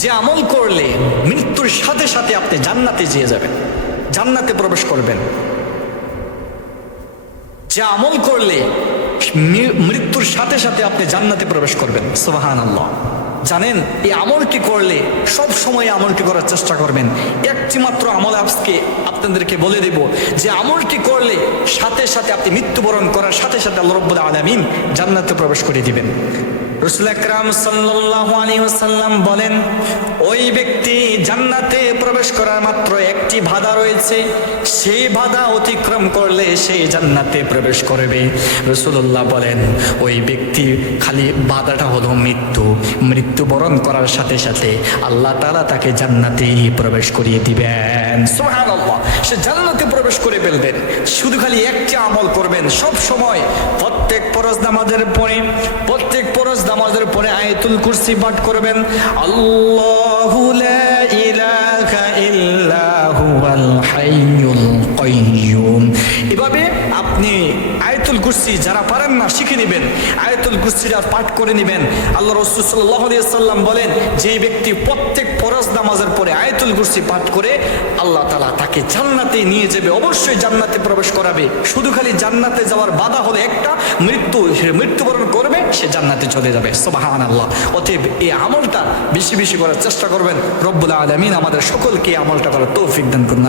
যে আমল করলে মৃত্যুর সাথে সাথে আপনি জান্নাতে যেয়ে যাবেন, জান্নাতে প্রবেশ করবেন। যে আমল করলে মৃত্যুর সাথে সাথে আপনি জান্নাতে প্রবেশ করবেন। সুবহানাল্লাহ। জানেন, এই আমলটি করলে সব সময় আমলটি করার চেষ্টা করবেন। একটি মাত্র আমল আজকে আপনাদেরকে বলে দেব, যে আমলটি করলে সাথে সাথে আপনি মৃত্যুবরণ করার সাথে সাথে আল্লাহ রাব্বুল আলামিন জান্নাতে প্রবেশ করে দিবেন। রাসূল আকরাম সাল্লাল্লাহু আলাইহি ওয়াসাল্লাম বলেন, ওই ব্যক্তি জান্নাতে প্রবেশ করার মাত্র একটি বাধা রয়েছে, সেই বাধা অতিক্রম করলে সেই জান্নাতে প্রবেশ করবে। রাসূলুল্লাহ বলেন, ওই ব্যক্তি খালি বাধাটা হলো মৃত্যু। মৃত্যুবরণ করার সাথে সাথে আল্লাহ তাআলা তাকে জান্নাতে প্রবেশ করিয়ে দিবেন। সুবহানাল্লাহ। সে জান্নাতে প্রবেশ করে ফেলবেন। শুধু খালি একটি আমল করবেন সব সময়। প্রত্যেক ফরজ নামাজের পরে আয়াতুল কুরসি পাঠ করবেন। আল্লাহু লা ইলাহা ইল্লা হুয়াল হাইয়ুল কাইয়্যুম। এভাবে আপনি আয়াতুল কুরসি যারা পারেন না শিখে নেবেন, আয়াতুল কুরসিটা পাঠ করে নেবেন। আল্লাহ রাসূল সাল্লাল্লাহু আলাইহি ওয়াসাল্লাম বলেন, যে ব্যক্তি প্রত্যেক ফরজ নামাজের পরে আয়াতুল কুরসি পাঠ করে আল্লাহ তাআলা তাকে জান্নাতে নিয়ে যাবে, অবশ্যই জান্নাতে প্রবেশ করাবে। শুধু খালি জান্নাতে যাওয়ার বাধা হলো একটা, মৃত্যুবরণ করবে, সে জান্নাতে চলে যাবে। সুবহানাল্লাহ। অতএব এই আমলটা বেশি বেশি করার চেষ্টা করবেন। রব্বুল আলামিন আমাদের সকলকে আমলটা করার তৌফিক দান করুন।